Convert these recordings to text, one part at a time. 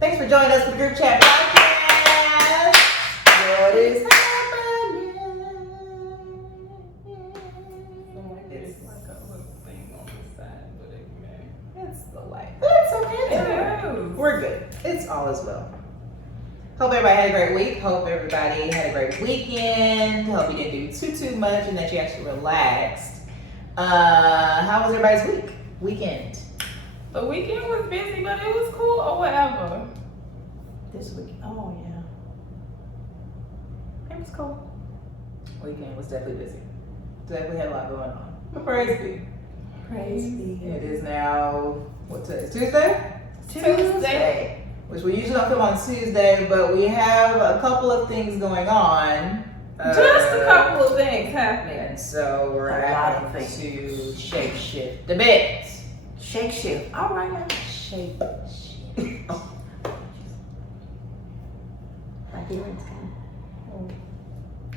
Thanks for joining us for the Group Chat Podcast. What is happening? It's like a little thing on the side, but It's the light. It's okay. it is. We're good. It's all as well. Hope everybody had a great week. Hope everybody had a great weekend. Hope you didn't do too much and that you actually relaxed. How was everybody's weekend? The weekend was busy, but it was cool or whatever. This week, oh yeah. It was cool. Weekend was definitely busy. Definitely had a lot going on. But praise be. Praise be. It is now, what today? Tuesday? Tuesday. Which we usually don't film on Tuesday, but we have a couple of things going on. Just a couple of things happening. And so we're A lot of having things. to shape shift a bit. Shake shift. All right now. Shape shift. My hearing's kind of.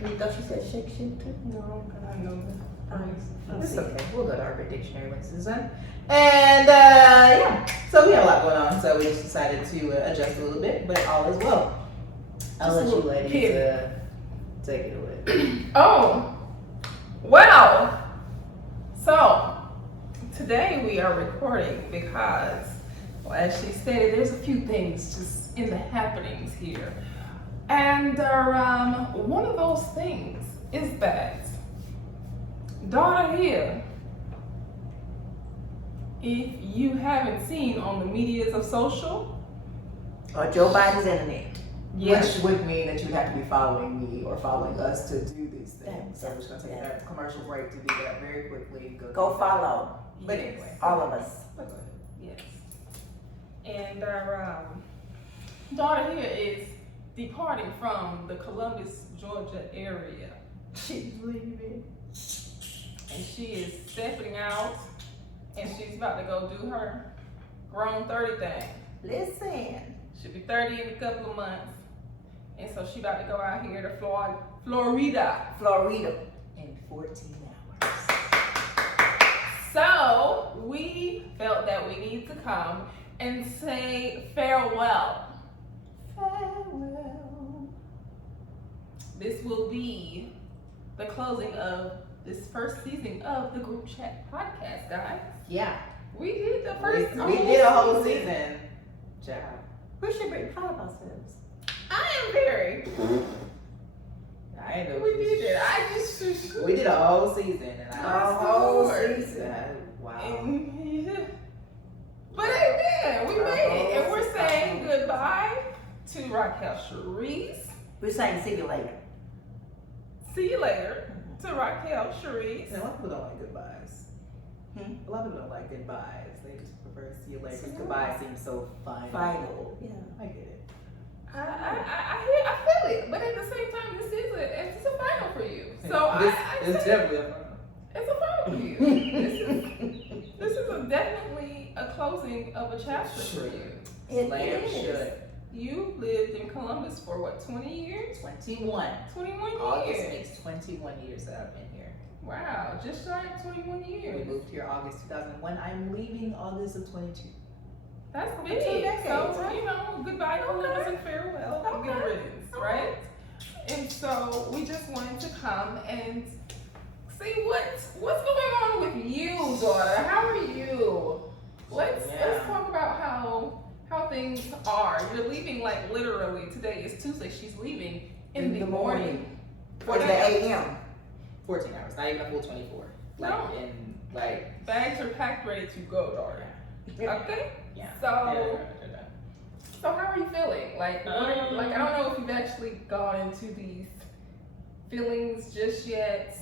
You thought she said shake shift too? No, I know that. It's okay. We'll go to our dictionary when this is done. And yeah, so we have a lot going on. So we just decided to adjust a little bit, but all is well. I'll let you ladies take it away. Oh, well. So, today we are recording because, well, as she stated, there's a few things just in the happenings here. And one of those things is that daughter here, if you haven't seen on the medias of social, Or Joe Biden's internet. Which would mean that you would have to be following me or following us to do these things. So we're just going to take a commercial break to do that very quickly. Go follow. But anyway. All of us. yes. And our daughter here is departing from the Columbus, Georgia area. She's leaving. And she is stepping out and she's about to go do her grown 30 thing. Listen. She'll be 30 in a couple of months. And so she about to go out here to Florida. Florida. In 14 hours. So we felt that we need to come and say farewell. Farewell. This will be the closing of this first season of the Group Chat Podcast, guys. Yeah. We did the first We did a whole season. Ciao. We should be proud of ourselves. I am very. I ain't know We did it. I just. We did a whole season. And A whole season. Wow. Yeah. But amen, we made it. And we're saying goodbye to Racquel Cherise. We're saying see you later. See you later to Racquel Cherise. A lot of people don't like goodbyes. A lot of people don't like goodbyes. They just prefer to see you later. Because goodbye seems so final. Final. Yeah. I get it. I feel it, but at the same time, it's a final for you. So It's definitely a final. it's a final for you. This is definitely a closing of a chapter for you. It Slam is. shut. You lived in Columbus for what, 20 years? 21. 21 August years. makes 21 years that I've been here. Wow, just shy of 21 We years. moved here August 2001. I'm leaving August of 22. That's big. 2 decades, So, right? you know, goodbye Columbus and farewell. Okay. Good riddance, right? And so we just wanted to come and see what's going on with you, daughter. How are you? Let's talk about how things are. You're leaving like literally today is Tuesday. She's leaving in the morning. For the AM. 14 hours, not even a full 24. No. Bags are packed, ready to go, daughter. Okay. Yeah. So how are you feeling? Like, I don't know if you've actually gone into these feelings just yet.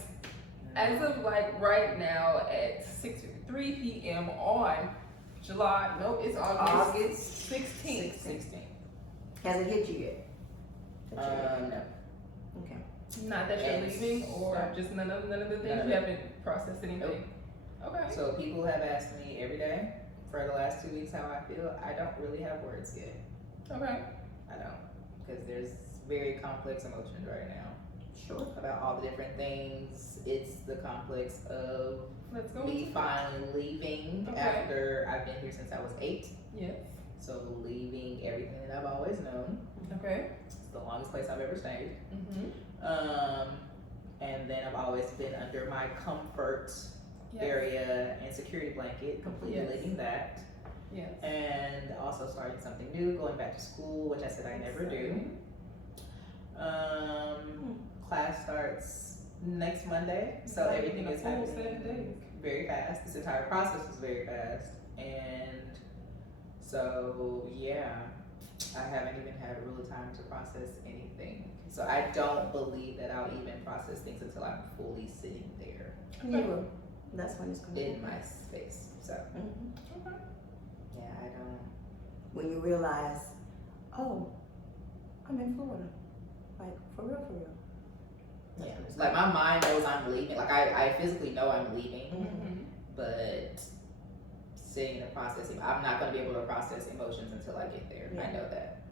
As of like right now at 6:03 p.m. on July, it's August 16th. 16. Has it hit you yet? No. Okay. Not that you're leaving, or just none of the things you haven't processed anything. Okay. So people have asked me every day for the last 2 weeks how I feel. I don't really have words yet. Okay. I don't. Because there's very complex emotions right now. Sure. About all the different things. It's the complex of Let's go. me finally leaving Okay. after I've been here since I was 8. Yes. So leaving everything that Okay. It's the longest place I've ever stayed. Mm-hmm. And then I've always been under my comfort area and security blanket, completely leaving that. Yes. And also starting something new, going back to school, which I said I never do. Class starts next Monday, so everything is happening very fast. This entire process is very fast, and so yeah, I haven't even had real time to process anything. So I don't believe that I'll even process things until I'm fully sitting there. You will. That's when it's going to in my space. So Okay. yeah, I don't. When you realize, oh, I'm in Florida. Like, for real, for real. Yeah, like my mind knows I'm leaving. Like I physically know I'm leaving, Mm-hmm. but sitting and processing, I'm not gonna be able to process emotions until I get there. Yeah. I know that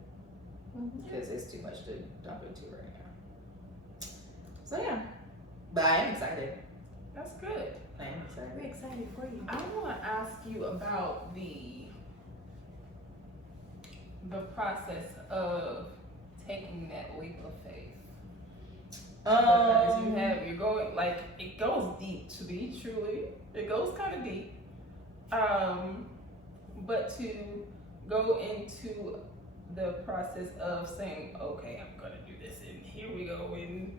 because Mm-hmm. it's too much to dump into right now. So yeah, but I am excited. That's good. I am We're excited. excited for you. I want to ask you about the process of taking that leap of faith. Because you're going, like, it goes deep, to be truly. It goes kind of deep. But to go into the process of saying, okay, I'm gonna do this, and here we go, and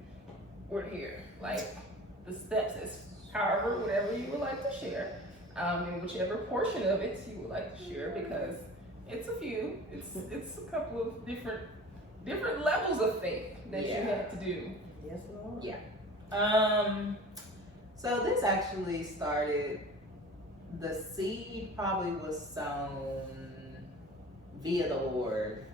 we're here. Like, the steps is however, whatever you would like to share, and whichever portion of it you would like to share, because it's a few, it's a couple of different levels of faith that you have to do. Yes, Lord. Yeah. So this actually started. The seed probably was sown via the Lord.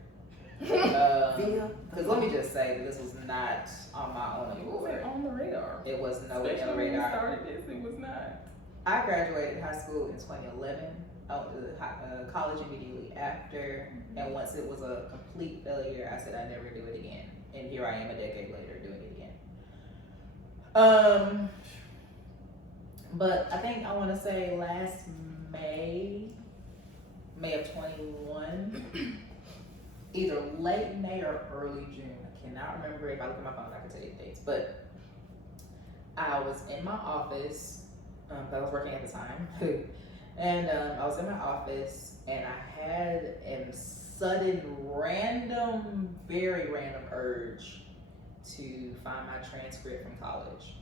Because let me just say, this was not on my own It accord. wasn't on the radar. It was nowhere on the Especially when we radar. started this, it was not. I graduated high school in 2011. I went to college immediately after, and once it was a complete failure, I said I'd never do it again. And here I am a decade later doing it again. But I think I want to say last May of 21, either late May or early June. I cannot remember. If I look at my phone, I can tell you the dates. But I was in my office. I was working at the time. And I was in my office and I had a sudden, random, very random urge to find my transcript from college.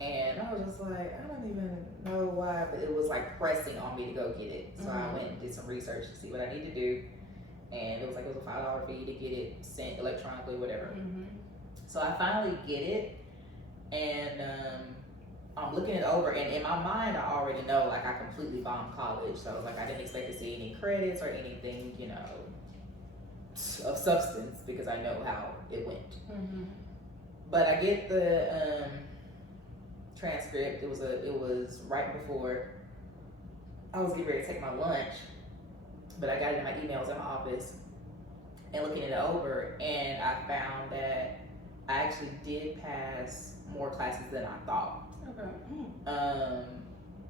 And I was just like, I don't even know why, but it was like pressing on me to go get it. So I went and did some research to see what I need to do. And it was a $5 fee to get it sent electronically, whatever. So I finally get it, and I'm looking it over, and in my mind, I already know, like, I completely bombed college. So I was like, I didn't expect to see any credits or anything, you know, of substance, because I know how it went. But I get the transcript. It was right before I was getting ready to take my lunch, but I got it in my emails in my office and looking it over, and I found that I actually did pass more classes than I thought.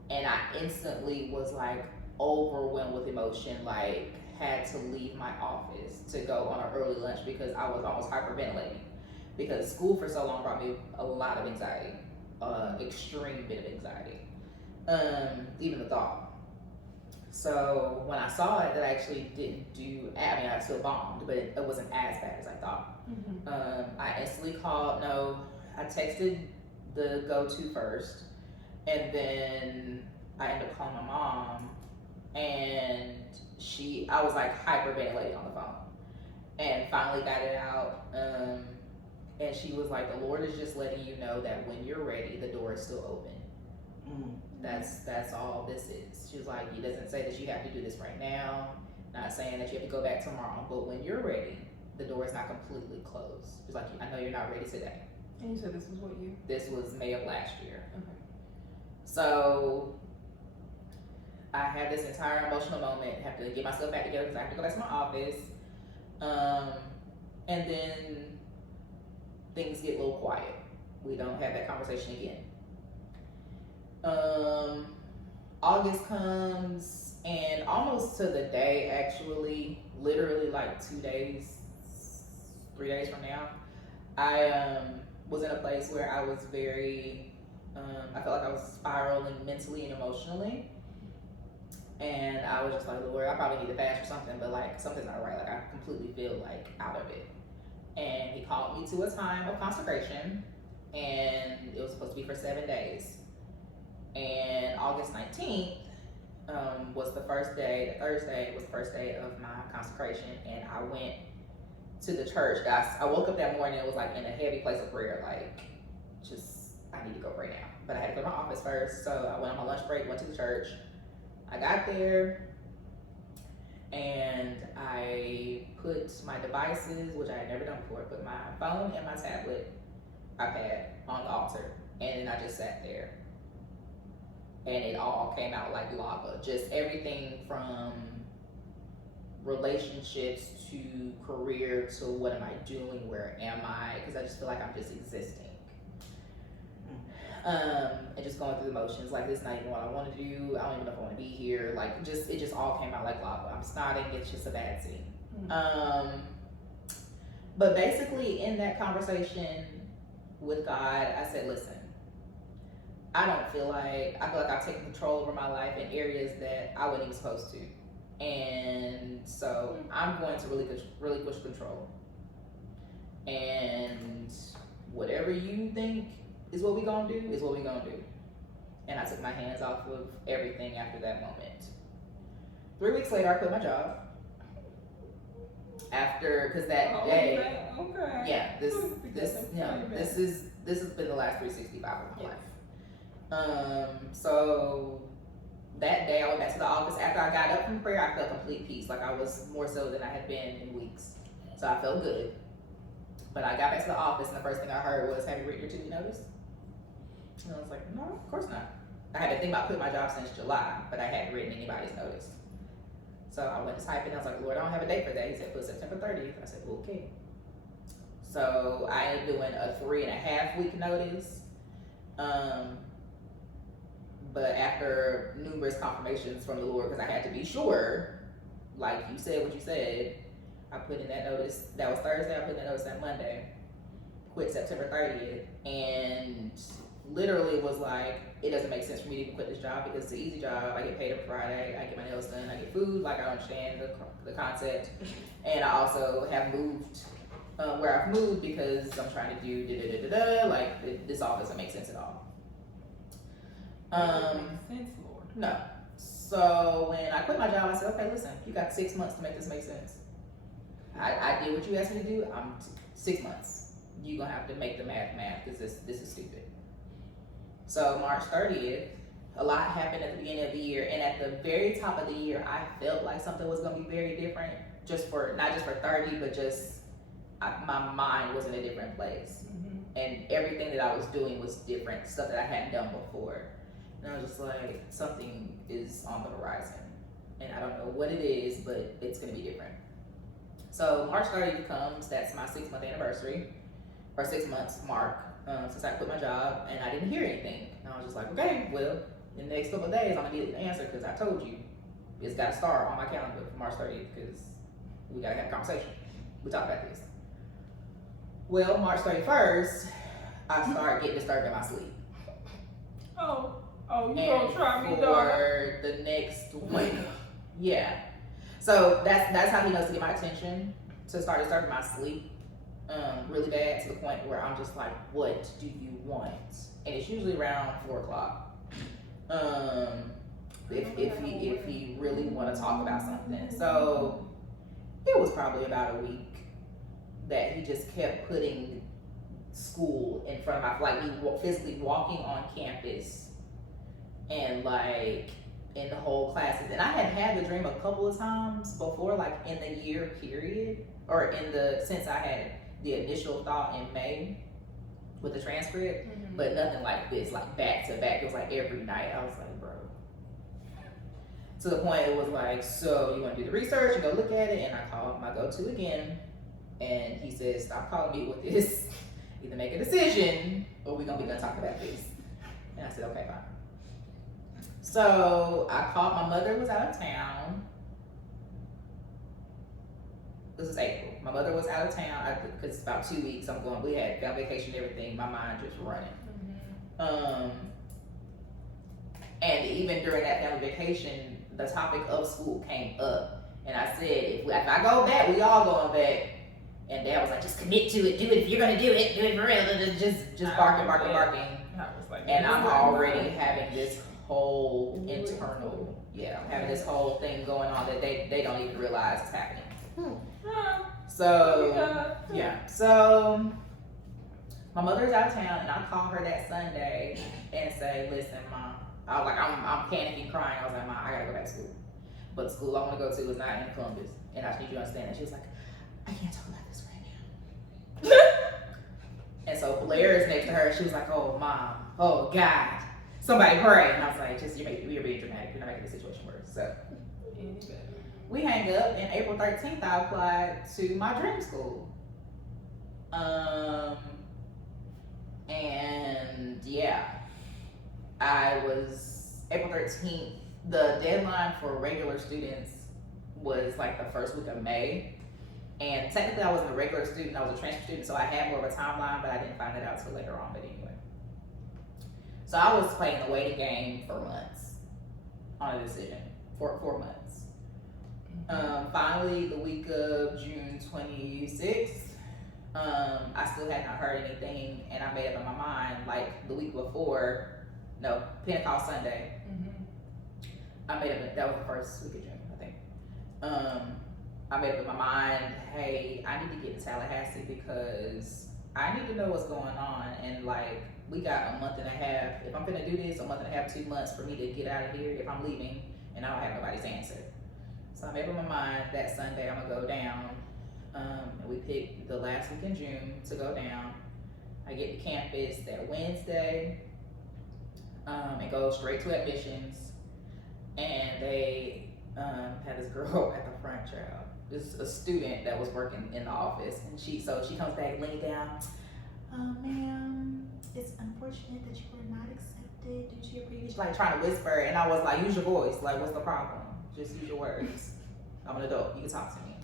And I instantly was like overwhelmed with emotion, like had to leave my office to go on an early lunch because I was almost hyperventilating. Because school for so long brought me a lot of anxiety, extreme bit of anxiety, even the thought. So when I saw it, that I actually didn't do, I mean, I still bombed, but it wasn't as bad as I thought. I instantly called, I texted the go-to first, and then I ended up calling my mom, and I was like hyperventilating on the phone, and finally got it out. And she was like, the Lord is just letting you know that when you're ready, the door is still open. That's all this is. She was like, he doesn't say that you have to do this right now, not saying that you have to go back tomorrow, but when you're ready, the door is not completely closed. She's like, I know you're not ready today. And you said this was what year? This was May of last year. Okay. So I had this entire emotional moment, have to get myself back together because I have to go back to my office. And then things get a little quiet. We don't have that conversation again. August comes and and almost to the day, actually, literally like 2 days, 3 days from now, I was in a place where I was very, I felt like I was spiraling mentally and emotionally. And I was just like, Lord, I probably need to fast or something, but like something's not right. Like I completely feel like out of it. And he called me to a time of consecration, and it was supposed to be for 7 days. And August 19th was the first day, the Thursday was the first day of my consecration, and I went to the church. Guys, I woke up that morning, it was like in a heavy place of prayer, like just, I need to go pray now. But I had to go to my office first, so I went on my lunch break, went to the church. I got there, and I put my devices, which I had never done before, put my phone and my tablet, iPad on the altar, and then I just sat there. And it all came out like lava. Just everything from relationships to career to what am I doing, where am I? Because I just feel like I'm just existing. And just going through the motions, like this is not even what I want to do. I don't even know if I want to be here. Like it just all came out like lava. I'm snotting, it's just a bad scene. But basically in that conversation with God, I said, listen, I feel like I've taken control over my life in areas that I wasn't even supposed to. And so I'm going to relinquish control. And whatever you think is what we gonna do, is what we gonna do. And I took my hands off of everything after that moment. 3 weeks later, I quit my job. Cause that day, okay. Yeah, this has been the last 365 of my life. So that day I went back to the office. After I got up from prayer, I felt complete peace. Like I was more so than I had been in weeks. So I felt good. But I got back to the office, and the first thing I heard was, have you written your 2-week notice? And I was like, no, of course not. I had been thinking about quitting my job since July, but I hadn't written anybody's notice. So I went to type it, and I was like, Lord, I don't have a date for that. He said, put September 30th. I said, okay. So I ended up doing a 3.5 week notice. But after numerous confirmations from the Lord, because I had to be sure, like you said what you said, I put in that notice. That was Thursday. I put in that notice that Monday. Quit September 30th, and literally was like, it doesn't make sense for me to even quit this job because it's an easy job. I get paid every Friday. I get my nails done. I get food. Like I understand the concept, and I also have moved where I've moved because I'm trying to do like this all doesn't make sense at all. Sense, Lord. No. So when I quit my job, I said, okay, listen, you got 6 months to make this make sense. I did what you asked me to do. I'm 6 months. You're gonna have to make the math because this is stupid. So March 30th, a lot happened at the beginning of the year, and at the very top of the year, I felt like something was gonna be very different, not just for 30, but just my mind was in a different place, and everything that I was doing was different, stuff that I hadn't done before. And I was just like, something is on the horizon, and I don't know what it is, but it's gonna be different. So March 30th comes, that's my 6-month anniversary, or 6 months mark, since I quit my job, and I didn't hear anything. And I was just like, okay, well, in the next couple of days, I'm gonna get an answer, because I told you, it's gotta start on my calendar for March 30th, because we gotta have a conversation. We talk about this. Well, March 31st, I started getting disturbed in my sleep. Oh, you gonna try me, dog? For the next week. Yeah. So that's how he knows to get my attention, to start disturbing my sleep really bad, to the point where I'm just like, what do you want? And it's usually around 4 o'clock. If he really want to talk about something. So it was probably about a week that he just kept putting school in front of my, like me physically walking on campus and like in the whole classes. And I had the dream a couple of times before, like in the year period, or since I had the initial thought in May with the transcript, but nothing like this, like back to back. It was like every night. I was like, bro. To the point it was like, so you want to do the research and go look at it? And I called my go-to again, and he says, stop calling me with this. Either make a decision, or we're gonna be done talking about this. And I said, okay, fine. So I called. My mother was out of town. This is April. My mother was out of town because it's about 2 weeks. We had family vacation and everything. My mind just running. And even during that family vacation, the topic of school came up. And I said, if I go back, we all going back. And Dad was like, just commit to it. Do it. If you're going to do it, do it for real. Just barking. And I'm already having this whole internal, I'm having this whole thing going on that they don't even realize is happening. So, so my mother's out of town, and I call her that Sunday and say, listen, Mom, I was like, I'm panicking, crying. I was like, Mom, I gotta go back to school. But the school I want to go to is not in Columbus, and I just need you to understand that. She was like, I can't talk about this right now. And so Blair is next to her, and she was like, oh, Mom, oh, God, somebody pray. And I was like, you're being dramatic. You're not making the situation worse. So we hang up, and April 13th, I applied to my dream school. And I was, April 13th, the deadline for regular students was like the first week of May. And technically I wasn't a regular student, I was a transfer student, so I had more of a timeline, but I didn't find it out until later on, but anyway. So I was playing the waiting game for months on a decision, for 4 months. Finally, the week of June 26th, I still had not heard anything, and I made up in my mind, like the week before, Pentecost Sunday. I made up, that was the first week of June, I think. I made up in my mind, hey, I need to get to Tallahassee because I need to know what's going on, and like, we got a month and a half. If I'm gonna do this, a month and a half, 2 months for me to get out of here if I'm leaving, and I don't have nobody's answer. So I made up in my mind that Sunday I'm gonna go down, and we picked the last week in June to go down. I get to campus that Wednesday, and go straight to admissions, and they had this girl at the front, child. This a student that was working in the office, and she comes back laying down. Ma'am, it's unfortunate that you were not accepted due to your previous. Like trying to whisper, and I was like, use your voice. Like, what's the problem? Just use your words. I'm an adult. You can talk to me.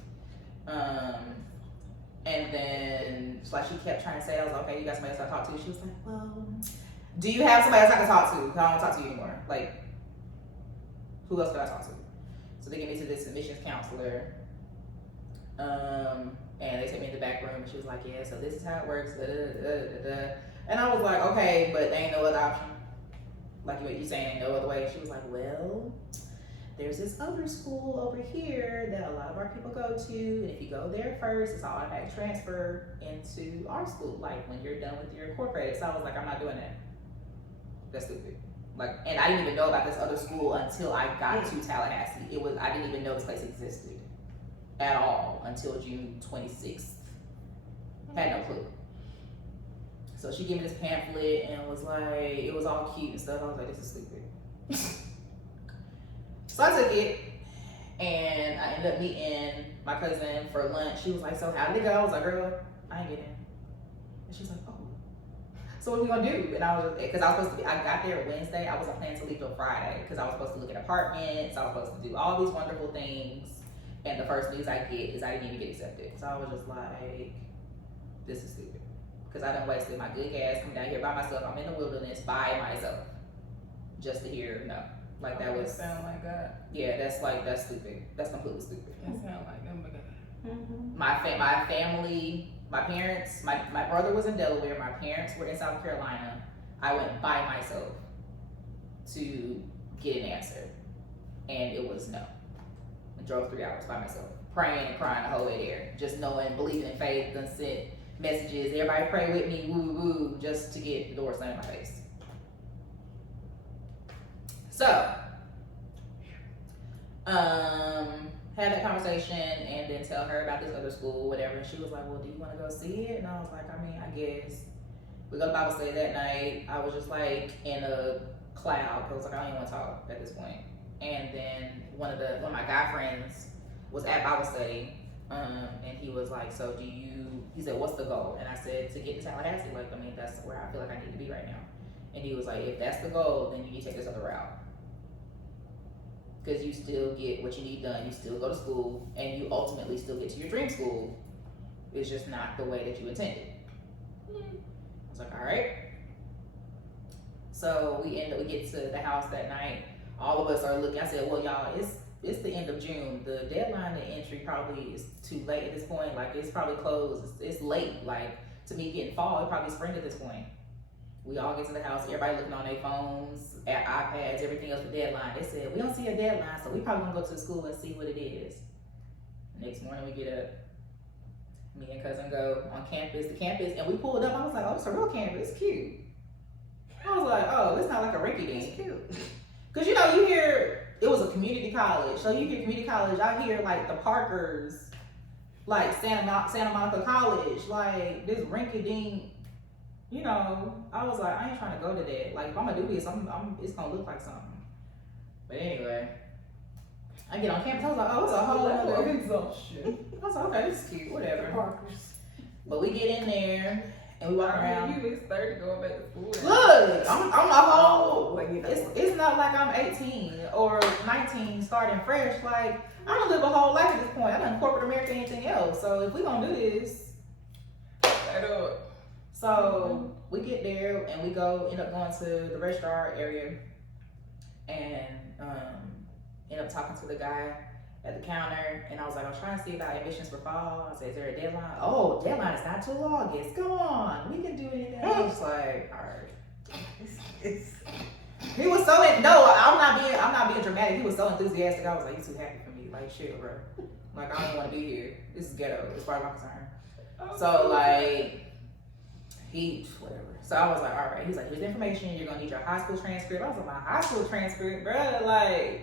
And then she kept trying to say, I was like, okay, you got somebody else I talk to? She was like, well, do you have somebody else I can talk to? 'Cause I don't want to talk to you anymore. Like, who else could I talk to? So they get me to this admissions counselor. And they took me in the back room, and she was like, yeah, so this is how it works. Da, da, da, da, da. And I was like, okay, but there ain't no other option. Like what you saying, ain't no other way. She was like, well, there's this other school over here that a lot of our people go to, and if you go there first, it's automatic transfer into our school, like when you're done with your core credits. So I was like, I'm not doing that. That's stupid. Like, and I didn't even know about this other school until I got to Tallahassee. I didn't even know this place existed at all until June 26th. Had no clue. So she gave me this pamphlet and was like, it was all cute and stuff. I was like, this is stupid. So I took it, and I ended up meeting my cousin for lunch. She was like, so how did it go? I was like, girl, I ain't getting in. And she was like, oh, so what are we gonna do? And I was just, because I got there Wednesday. I wasn't planning to leave till Friday because I was supposed to look at apartments. I was supposed to do all these wonderful things. And the first news I get is I didn't even get accepted. So I was just like, this is stupid. Because I done wasted my good gas coming down here by myself. I'm in the wilderness by myself. Just to hear no. Like that was. Sound like that. Yeah, that's stupid. That's completely stupid. That sound like them, but My family, my parents, my brother was in Delaware. My parents were in South Carolina. I went by myself to get an answer, and it was no. I drove 3 hours by myself, praying and crying the whole way there, just knowing, believing in faith, and sent messages. Everybody pray with me, woo woo, just to get the door slammed in my face. So, had that conversation and then tell her about this other school, whatever. And she was like, well, do you want to go see it? And I was like, I mean, I guess. We go to Bible study that night. I was just like in a cloud. I was like, I don't even want to talk at this point. And then one of my guy friends was at Bible study. And he was like, so he said, what's the goal? And I said, to get to Tallahassee. Like, I mean, that's where I feel like I need to be right now. And he was like, if that's the goal, then you need to take this other route. because you still get what you need done. You still go to school, and you ultimately still get to your dream school. It's just not the way that you intended. I was like, all right. So we get to the house that night. All of us are looking. I said, well, y'all, it's the end of June. The deadline to entry probably is too late at this point. Like, it's probably closed. It's late. Like, to me getting fall, it probably spring at this point. We all get to the house. Everybody looking on their phones, iPads, everything else for deadline. They said, we don't see a deadline, so we probably gonna go to the school and see what it is. Next morning we get up. Me and cousin go on the campus, and we pulled up. I was like, oh, it's a real campus. It's cute. I was like, oh, it's not like a rinky dink. It's cute. Because, you know, you hear, it was a community college. So you hear community college, I hear like the Parkers, like Santa Monica College, like this rinky dink, you know. I was like, I ain't trying to go to that. Like, if I'm going to do this, it's going to look like something. But anyway, I get on campus, I was like, oh, it's a whole level of other exhaustion. I was like, okay, this is cute, whatever. Parkers. But we get in there and we walk around. You was 30 going back to school. Look, I'm a whole. Well, you know. It's not like I'm 18 or 19 starting fresh. Like, I don't live a whole life at this point. I done corporate America and anything else. So if we gonna do this, so we get there and we end up going to the registrar area and end up talking to the guy at the counter, and I was like, I was trying to see about admissions for fall. I said, is there a deadline? Oh, deadline is not till August. Come on, we can do anything. I was like, all right. He was so I'm not being dramatic. He was so enthusiastic. I was like, you too happy for me. Like, shit, bro. Like, I don't want to be here. This is ghetto as far as I'm concerned. So like, whatever. So I was like, all right. He's like, here's the information. You're gonna need your high school transcript. I was like, my high school transcript, bro. Like.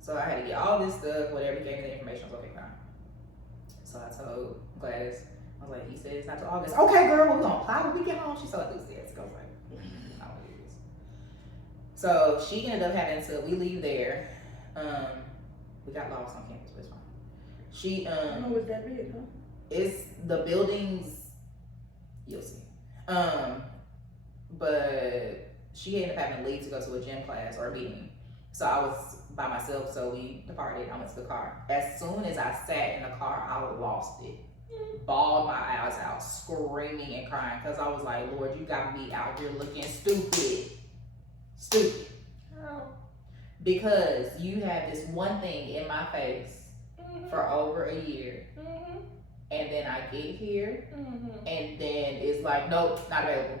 So I had to get all this stuff, whatever. He gave me the information. I was okay, fine. So I told Gladys, I was like, he said it's not till August. Okay, girl, we're gonna apply when we get home. She's so enthusiastic. I was like, I don't do this. So she ended up having to, we leave there. We got lost on campus, but it's fine. She, I know it's that big, huh? it's the buildings, you'll see. But she ended up having to leave to go to a gym class or a meeting. So I was by myself, so we departed. I went to the car. As soon as I sat in the car, I lost it. Bawled my eyes out, screaming and crying, because I was like, Lord, you got me out here looking stupid. Stupid. Oh. Because you had this one thing in my face for over a year. And then I get here, and then it's like, nope, not available.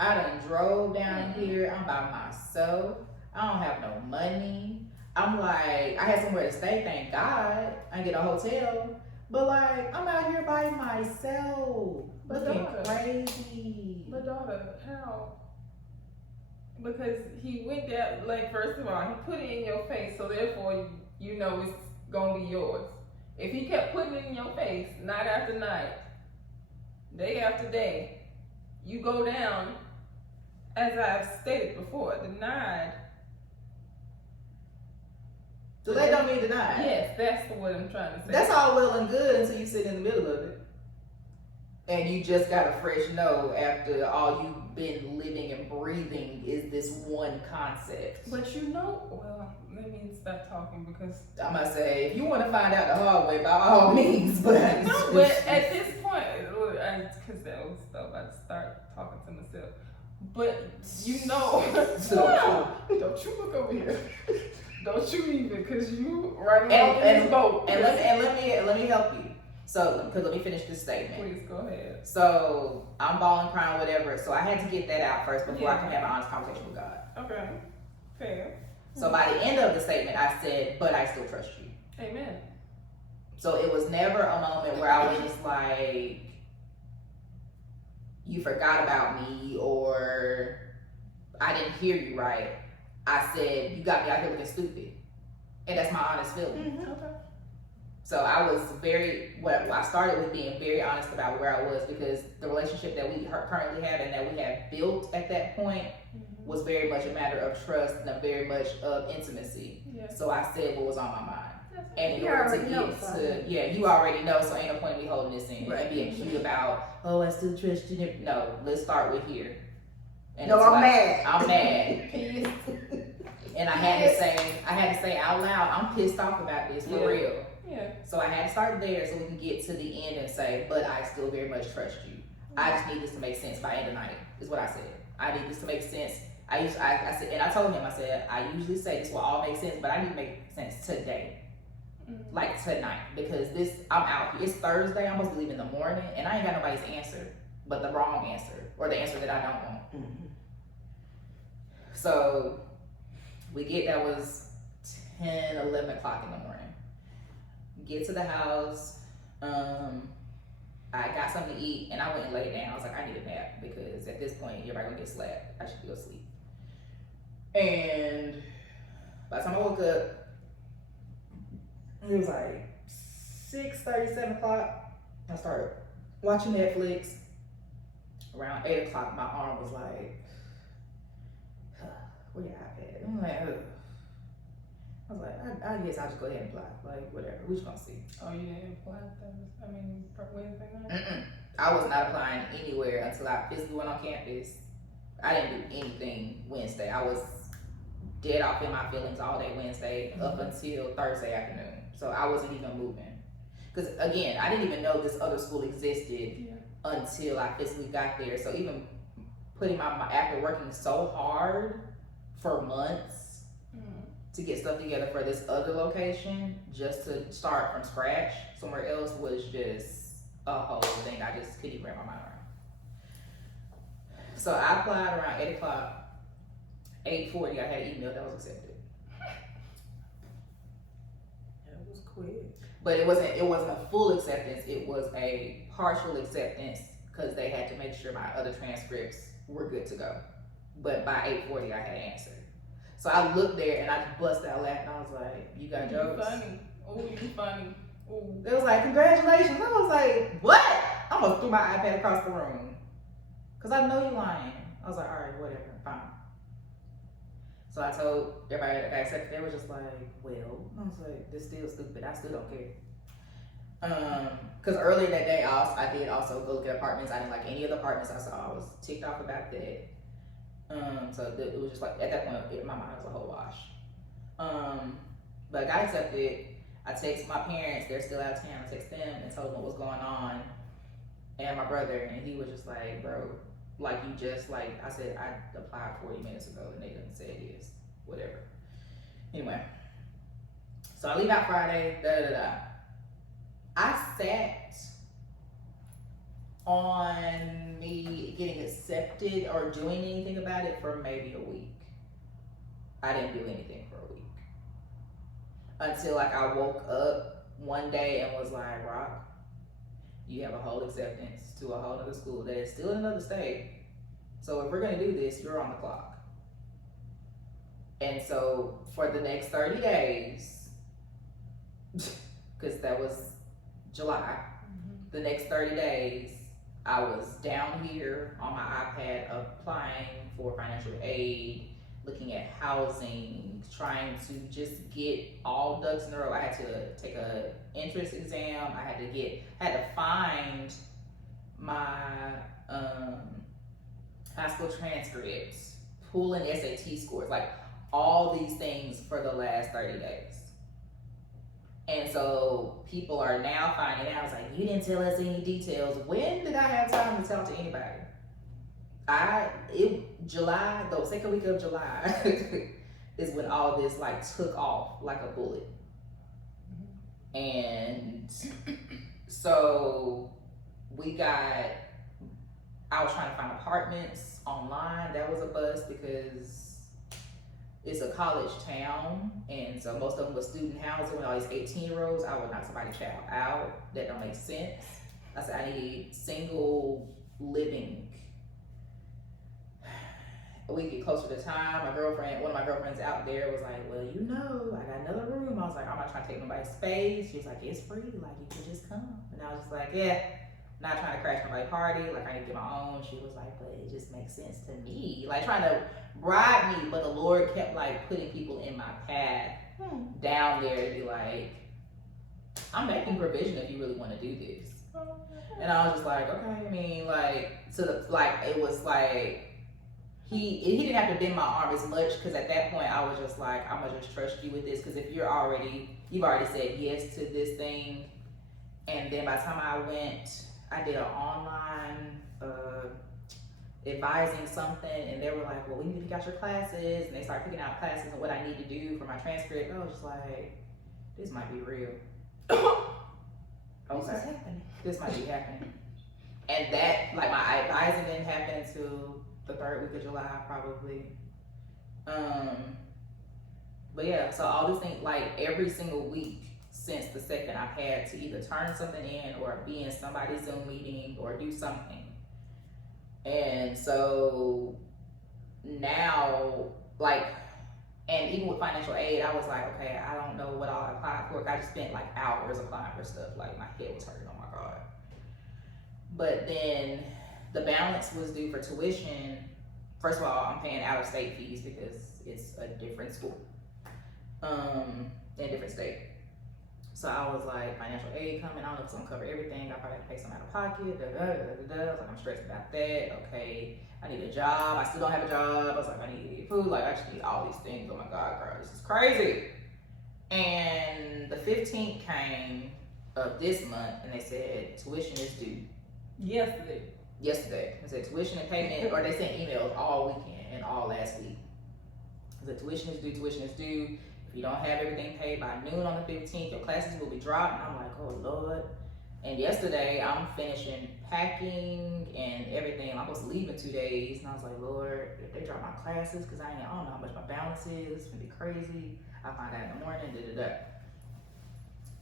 I done drove down here. I'm by myself. I don't have no money. I'm like, I had somewhere to stay, thank God. I get a hotel. But like, I'm out here by myself. Looking crazy. But daughter, how? Because he went down, like, first of all, he put it in your face, so therefore you know it's gonna be yours. If he kept putting it in your face, night after night, day after day, you go down, as I've stated before, denied. Delay don't mean denied. Yes, that's what I'm trying to say. That's all well and good until you sit in the middle of it. And you just got a fresh no after all you've been living and breathing is this one concept. But you know, well, let me stop talking because I must say, if you want to find out the hard way, by all means. But no, but at this point, because that was about to start talking to myself. But you know, don't you look over here. Don't you even, because you right along in this boat. And let me help you. So, because let me finish this statement. Please go ahead. So, I'm bawling, crying, whatever. So, I had to get that out first before I can have an honest conversation with God. Okay, fair. So, by the end of the statement, I said, but I still trust you. Amen. So, it was never a moment where I was just like, you forgot about me or I didn't hear you right. I said, you got me out here looking stupid. And that's my honest feeling. Okay. So I was I started with being very honest about where I was, because the relationship that we currently have and that we have built at that point was very much a matter of trust and a very much of intimacy. Yes. So I said what was on my mind. Yes. And in You order to already know, get so. to, yeah, you already know, so ain't no point in me holding this in Right. and being cute about, oh, I still trust you. No, let's start with here. And No, until I'm mad. I'm mad. And I had to say out loud, I'm pissed off about this for real. Yeah. So I had to start there so we can get to the end and say, but I still very much trust you. I just need this to make sense by end of night, is what I said. I need this to make sense. I said, and I told him, I said, I usually say this will all make sense, but I need to make sense today. Like tonight, because I'm out here. It's Thursday, I'm supposed to leave in the morning, and I ain't got nobody's answer, but the wrong answer, or the answer that I don't want. So that was 10, 11 o'clock in the morning. Get to the house, I got something to eat, and I went and laid down. I was like, I need a nap, because at this point, everybody gonna get slapped. I should go sleep. And by the time I woke up, it was like 6:30, 7 o'clock. I started watching Netflix. Around 8 o'clock, my arm was like, where your iPad? I'm like, ugh. I was like, I guess I'll just go ahead and apply. Like, whatever. We just gonna see. Oh, you didn't apply for Wednesday night? I was not applying anywhere until I physically went on campus. I didn't do anything Wednesday. I was dead off in my feelings all day Wednesday up until Thursday afternoon. So I wasn't even moving. Because again, I didn't even know this other school existed until I physically got there. So even putting after working so hard for months to get stuff together for this other location, just to start from scratch somewhere else was just a whole thing. I just couldn't even wrap my mind around. So I applied around 8 o'clock. 8:40, I had an email that was accepted. That was quick. But it wasn't a full acceptance. It was a partial acceptance because they had to make sure my other transcripts were good to go. But by 8:40, I had answered. So I looked there and I just busted out laughing. I was like, "You got jokes?" Funny. Oh, you funny. Ooh. It was like, "Congratulations!" I was like, "What?" I almost threw my iPad across the room because I know you lying. I was like, "All right, whatever, fine." So I told everybody that got accepted. They were just like, "Well," I was like, "This still stupid. I still don't care." Because earlier that day, I did also go look at apartments. I didn't like any of the apartments I saw. I was ticked off about that. So it was just like, at that point, in my mind, it was a whole wash. But I got accepted. I texted my parents. They're still out of town. I texted them and told them what was going on. And my brother, and he was just like, "Bro, like you just like," I said, "I applied 40 minutes ago and they didn't say it is." Whatever. Anyway. So I leave out Friday, I sat on me getting accepted or doing anything about it for maybe a week. I didn't do anything for a week. Until like I woke up one day and was like, "Rock, you have a whole acceptance to a whole other school that is still in another state. So if we're gonna do this, you're on the clock." And so for the next 30 days, because that was July, the next 30 days, I was down here on my iPad applying for financial aid, looking at housing, trying to just get all ducks in a row. I had to take a entrance exam. I had to find my high school transcripts, pull in SAT scores, like all these things for the last 30 days. And so people are now finding out, I was like, "You didn't tell us any details." When did I have time to talk to anybody? July, the second week of July is when all this like took off like a bullet. And so I was trying to find apartments online. That was a bust because it's a college town, and so most of them was student housing with all these 18-year-olds. I would knock somebody's child out. That don't make sense. I said, I need single living. We get closer to time. One of my girlfriends out there was like, "Well, you know, I got another room." I was like, "I'm not trying to take nobody's space." She was like, "It's free, like you can just come." And I was just like, "Yeah, not trying to crash nobody's party, like I need to get my own." She was like, "But it just makes sense to me," like trying to bribe me. But the Lord kept like putting people in my path down there to be like, "I'm making provision if you really want to do this." And I was just like, "Okay." I mean, like it was like he didn't have to bend my arm as much because at that point I was just like, I'm gonna just trust you with this because if you've already said yes to this thing, and then by the time I did an online advising something, and they were like, well, we need to pick out your classes, and they started picking out classes and what I need to do for my transcript. I was just like, this might be real. This is Okay, happening. this might be happening. And that, like, my advising didn't happen until the 3rd week of July, probably. But yeah, so all these things, like, every single week since the 2nd, I've had to either turn something in or be in somebody's Zoom meeting or do something. And so now, like, and even with financial aid, I was like, okay, I don't know what I'll apply for. I just spent like hours applying for stuff. Like, my head was hurting, oh my God. But then the balance was due for tuition. First of all, I'm paying out of state fees because it's a different school, in a different state. So I was like, financial aid coming, I don't know if it's gonna cover everything. I probably have to pay some out of pocket, I was like, I'm stressed about that. Okay, I need a job. I still don't have a job. I was like, I need food. Like, I just need all these things. Oh my God, girl, this is crazy. And the 15th came of this month, and they said tuition is due. Yesterday. They said tuition and payment, or they sent emails all weekend and all last week. The tuition is due. If you don't have everything paid by noon on the 15th, your classes will be dropped. And I'm like, oh Lord. And yesterday, I'm finishing packing and everything. I'm supposed to leave in 2 days. And I was like, Lord, if they drop my classes, because I don't know how much my balance is, it's gonna be crazy. I'll find out in the morning,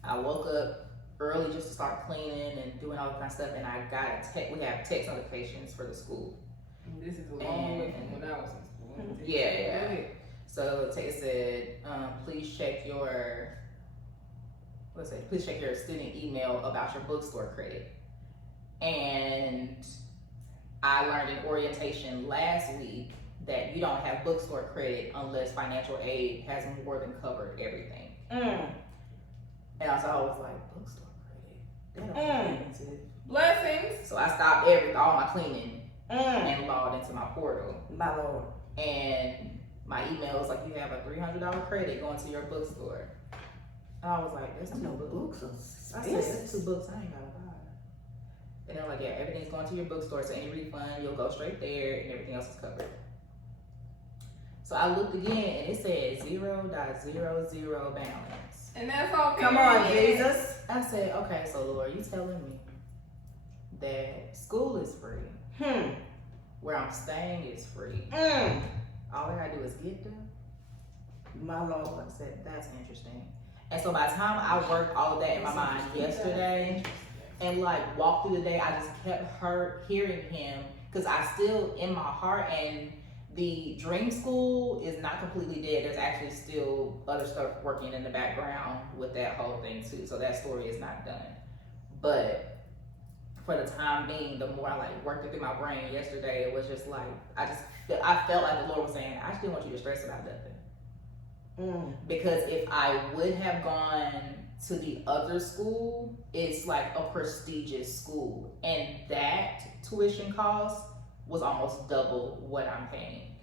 I woke up early just to start cleaning and doing all that kind of stuff. And I got we have text notifications for the school. This is a long way from when I was in school. Yeah. So it said, please check your student email about your bookstore credit. And I learned in orientation last week that you don't have bookstore credit unless financial aid has more than covered everything. And I was like, bookstore credit? That don't make sense. Blessings. So I stopped all my cleaning and logged into my portal. My Lord. And my email was like, you have a $300 credit going to your bookstore. And I was like, that's 2 books. I said, that's 2 books I ain't gotta buy. And they're like, yeah, everything's going to your bookstore, so any refund, you'll go straight there and everything else is covered. So I looked again and it said 0.00 balance. And that's okay. Come on, Jesus. I said, okay, so Lord, you telling me that school is free. Where I'm staying is free. All I gotta do is get there. My Lord. I said, that's interesting. And so by the time I worked all of that in my mind yesterday and like walked through the day, I just kept hearing him, because I still, in my heart, and the dream school is not completely dead. There's actually still other stuff working in the background with that whole thing too. So that story is not done. But for the time being, the more I like worked it through my brain yesterday, it was just like, I felt like the Lord was saying, I just didn't want you to stress about nothing. Because if I would have gone to the other school, it's like a prestigious school, and that tuition cost was almost double what I'm paying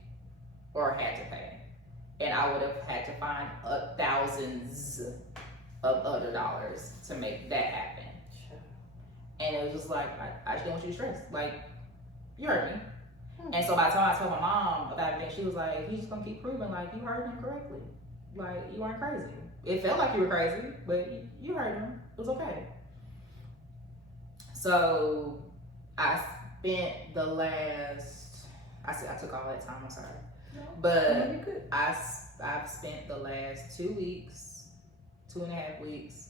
or had to pay, and I would have had to find thousands of other dollars to make that happen. And it was just like, I just didn't want you to stress. Like, you heard me. And so by the time I told my mom about everything, she was like, he's just gonna keep proving like you heard him correctly. Like, you weren't crazy. It felt like you were crazy, but you heard him. It was okay. So I spent the last, I took all that time, I'm sorry. No, but I've spent the last 2 weeks, 2.5 weeks,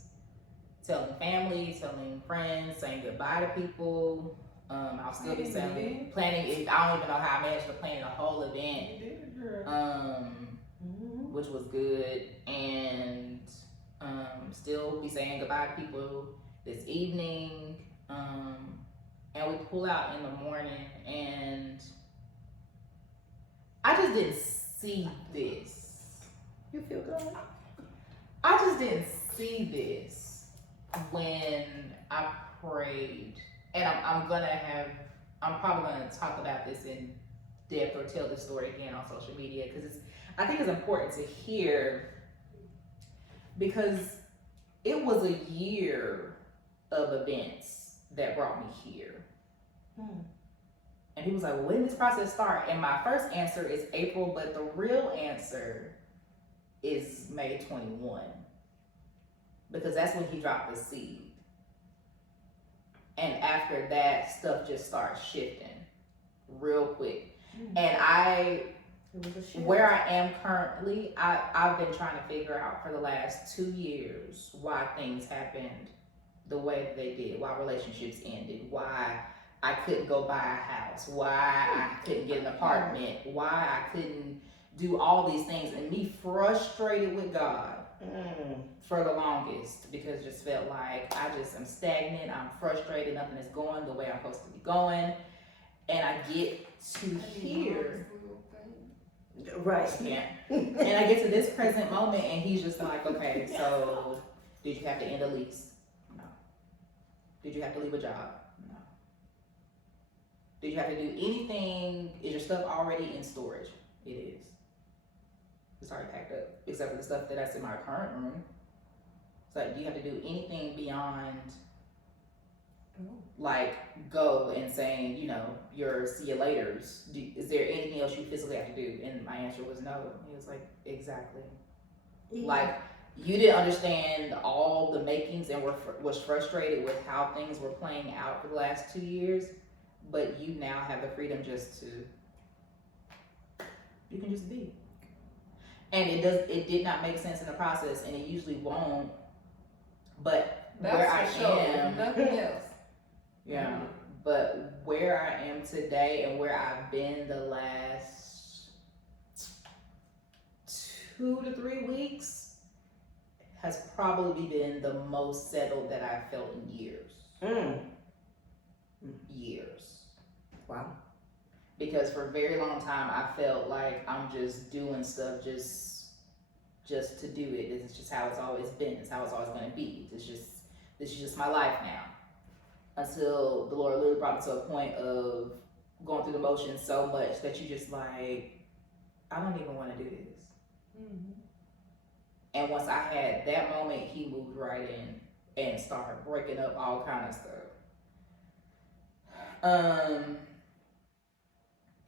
telling family, telling friends, saying goodbye to people. I'll still be planning. I don't even know how I managed to plan the whole event. You did it, girl. Which was good, and still be saying goodbye to people this evening. And we pull out in the morning, and I just didn't see this. You feel good? I just didn't see this when I prayed. And I'm probably gonna talk about this in depth or tell the story again on social media because I think it's important to hear because it was a year of events that brought me here. And he was like, well, when did this process start? And my first answer is April, but the real answer is May 21. Because that's when he dropped the seed. And after that, stuff just starts shifting real quick. And where I am currently, I've been trying to figure out for the last 2 years why things happened the way that they did, why relationships ended, why I couldn't go buy a house, why I couldn't get an apartment, why I couldn't do all these things, and me frustrated with God for the longest because it just felt like I just am stagnant, I'm frustrated, nothing is going the way I'm supposed to be going, and I get to here. Right. Yeah. And I get to this present moment and he's just like, okay, so did you have to end a lease? No. Did you have to leave a job? No. Did you have to do anything? Is your stuff already in storage? It is. It's already packed up, except for the stuff that's in my current room. So do you have to do anything beyond like go and saying, you know, your see you laters? Is there anything else you physically have to do? And my answer was no. He was like, exactly. Yeah. Like you didn't understand all the makings and was frustrated with how things were playing out for the last 2 years, but you now have the freedom just to, you can just be. And it did not make sense in the process, and it usually won't. But That's where I for sure. am, Nothing else. yeah. But where I am today and where I've been the last 2 to 3 weeks has probably been the most settled that I've felt in years. Years. Wow. Because for a very long time I felt like I'm just doing stuff just to do it. This is just how it's always been. It's how it's always going to be. This is just my life now. Until the Lord literally brought me to a point of going through the motions so much that you just like, I don't even want to do this. And once I had that moment, he moved right in and started breaking up all kind of stuff.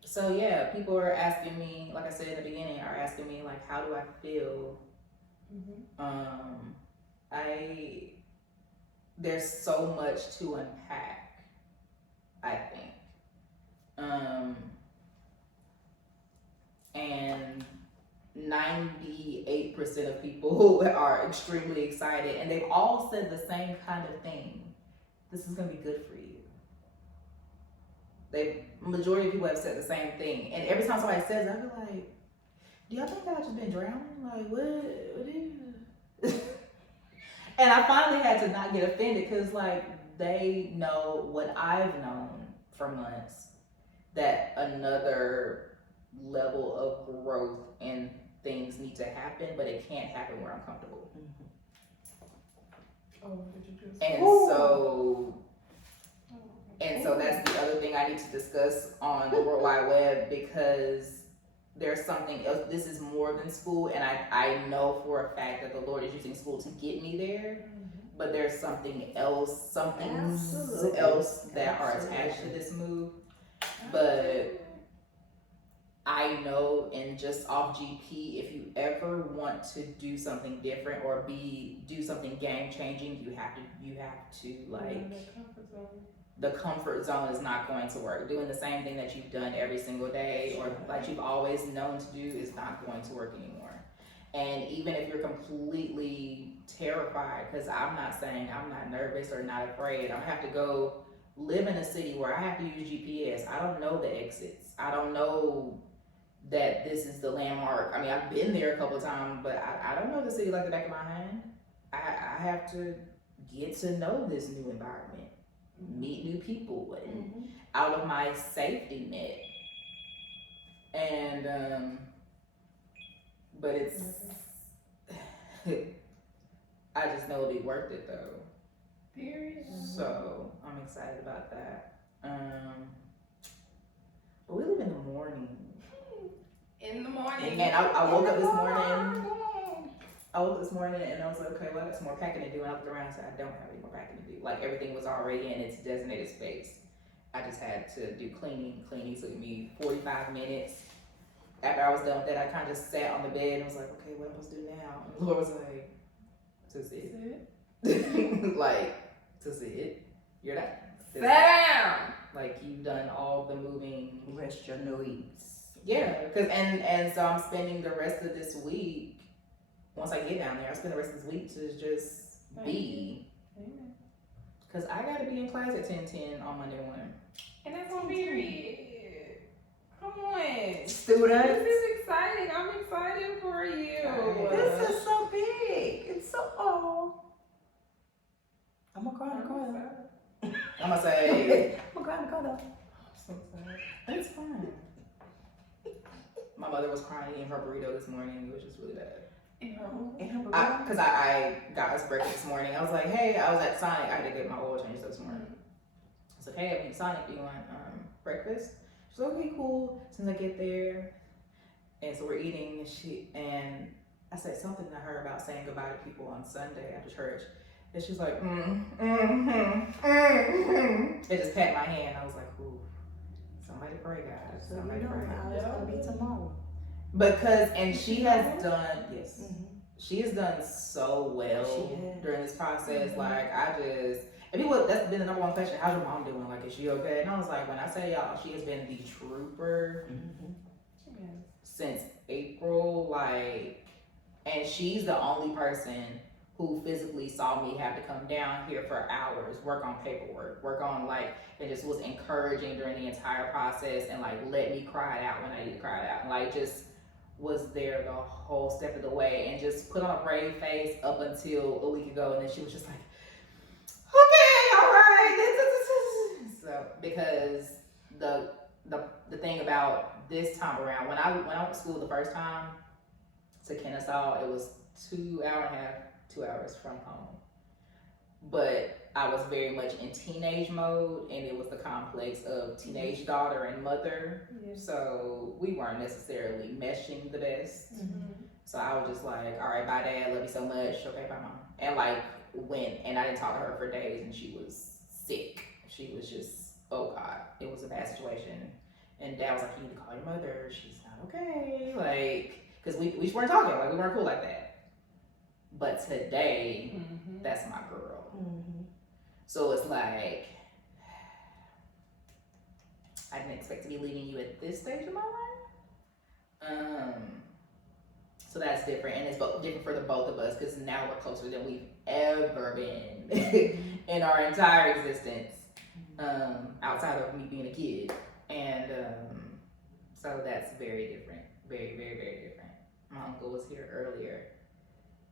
So yeah, people are asking me, like I said in the beginning, are asking me like, how do I feel? There's so much to unpack, I think. And 98% of people are extremely excited, and they've all said the same kind of thing. This is gonna be good for you. Majority of people have said the same thing, and every time somebody says it, I be like, do y'all think I just been drowning? Like, what is And I finally had to not get offended because like they know what I've known for months, that another level of growth and things need to happen, but it can't happen where I'm comfortable. Oh, did you just? And so that's the other thing I need to discuss on the World Wide Web, because there's something else. This is more than school, and I know for a fact that the Lord is using school to get me there, but there's something else, Absolutely. else that are attached to this move. But I know, and just off GP, if you ever want to do something different or do something game changing, you have to like, the comfort zone is not going to work. Doing the same thing that you've done every single day or like you've always known to do is not going to work anymore. And even if you're completely terrified, because I'm not saying I'm not nervous or not afraid, I'm gonna have to go live in a city where I have to use GPS. I don't know the exits. I don't know that this is the landmark. I mean, I've been there a couple of times, but I don't know the city like the back of my hand. I have to get to know this new environment, meet new people, and out of my safety net. And but it's I just know it'll be worth it though. So I'm excited about that. But we live in the morning. In the morning. And I woke up this morning. I woke up this morning and I was like, okay, well, I got some more packing to do. And I looked around and said, I don't have any more packing to do. Like, everything was already in its designated space. I just had to do cleaning. Cleaning took me 45 minutes. After I was done with that, I kind of just sat on the bed and was like, okay, what am I supposed to do now? And the Lord was like, that's it. Like, that's it. You're done. Sit down. Like, you've done all the moving. Rest your noise. Yeah, cause and so I'm spending the rest of this week. Once I get down there, I spend the rest of this week to just be. Cause I gotta be in class at 10:10 on Monday morning. And that's on period. Come on. Students. This is exciting. I'm excited for you. This is so big. It's so I'm gonna cry in the car. I'm gonna say I'm gonna cry in the car though. it's fine. My mother was crying eating her burrito this morning. It was just really bad. Cause I got us breakfast this morning. I was like, hey, I was at Sonic. I had to get my oil changed this morning. I was like, hey, I'm at Sonic. Do you want breakfast? She's like, okay, cool. As soon as I get there, and so we're eating and I said something to her about saying goodbye to people on Sunday after church. And she's like, It just pat my hand. I was like, ooh, somebody pray, guys. So Somebody you know pray. how it's gonna be tomorrow. Because, and she has done, yes, Mm-hmm. she has done so well She has. during this process. Mm-hmm. Like, and people, that's been the number one question. How's your mom doing? Like, is she okay? And I was like, when I say y'all, she has been the trooper since April. Like, and she's the only person who physically saw me have to come down here for hours, work on paperwork, work on and just was encouraging during the entire process and let me cry it out when I need to cry it out. And just was there the whole step of the way and just put on a brave face up until a week ago. And then she was just like, okay, all right. So, because the thing about this time around, when I went to school the first time to Kennesaw, it was 2 hours from home. But I was very much in teenage mode, and it was the complex of teenage daughter and mother. Yeah. So we weren't necessarily meshing the best. Mm-hmm. So I was just like, all right, bye dad, love you so much. Okay, bye mom. And and I didn't talk to her for days, and she was sick. She was just, oh God, it was a bad situation. And dad was like, you need to call your mother. She's not okay. Because we weren't talking, we weren't cool like that. But today, that's my girl. Mm-hmm. So it's I didn't expect to be leaving you at this stage of my life. So that's different, and it's different for the both of us because now we're closer than we've ever been in our entire existence, outside of me being a kid. And so that's very different, very, very, very different. My uncle was here earlier.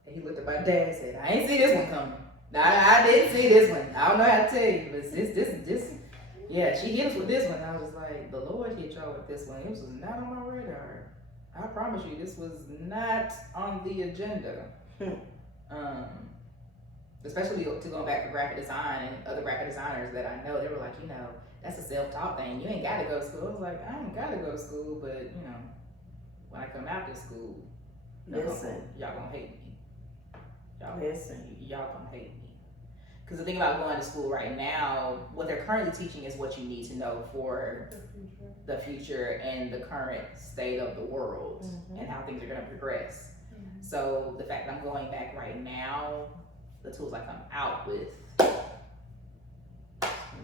He looked at my dad and said, I ain't see this one coming. I didn't see this one. I don't know how to tell you, but this, yeah, she hit us with this one. I was just like, the Lord hit y'all with this one. It was not on my radar. I promise you, this was not on the agenda. Especially to go back to graphic design and other graphic designers that I know, they were like, that's a self-taught thing. You ain't got to go to school. I was like, I ain't got to go to school, but when I come out to school, y'all gonna hate me. Y'all gonna hate me. Because the thing about going to school right now, what they're currently teaching is what you need to know for the future and the current state of the world and how things are gonna progress. So the fact that I'm going back right now, the tools I come out with,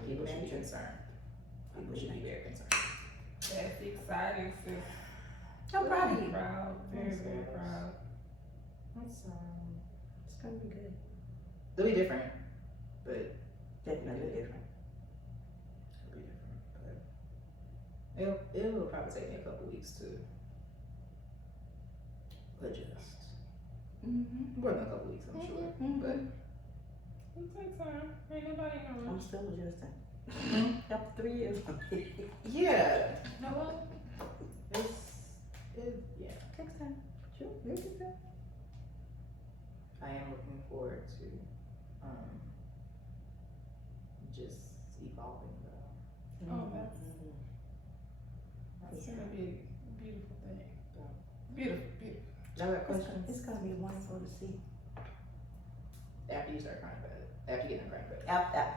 people should be concerned. People should be very concerned. That's exciting, sis. I'm proud of you. Proud, very, very proud. It's gonna be good. It'll be different, but Definitely different. It'll be different, but it will probably take me a couple weeks to adjust. More than a couple weeks, I'm sure. But it takes time. Ain't nobody know. I'm still adjusting. After 3 years. yeah, Hello? yeah. Takes time. Sure, it takes time. I am looking forward to just evolving though. Oh, that's It's gonna be a beautiful thing. Beautiful, beautiful. Y'all got questions? It's gonna be wonderful to see. After you start crying about it. After you get done crying about it.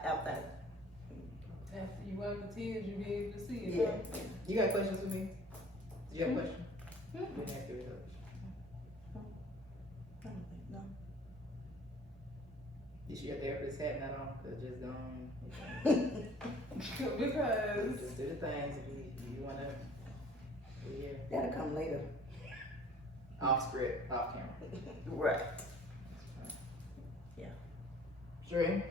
After. After you wipe the tears, you'll be able to see it. Yeah. Huh? You got questions for me? Do you have a question? Hmm. You didn't ask yours. I don't think, no. Is your therapist hat not on? Cause just don't. Because Just do the things if you wanna. Yeah. That'll come later. Off script, off camera. Right. Sheryll?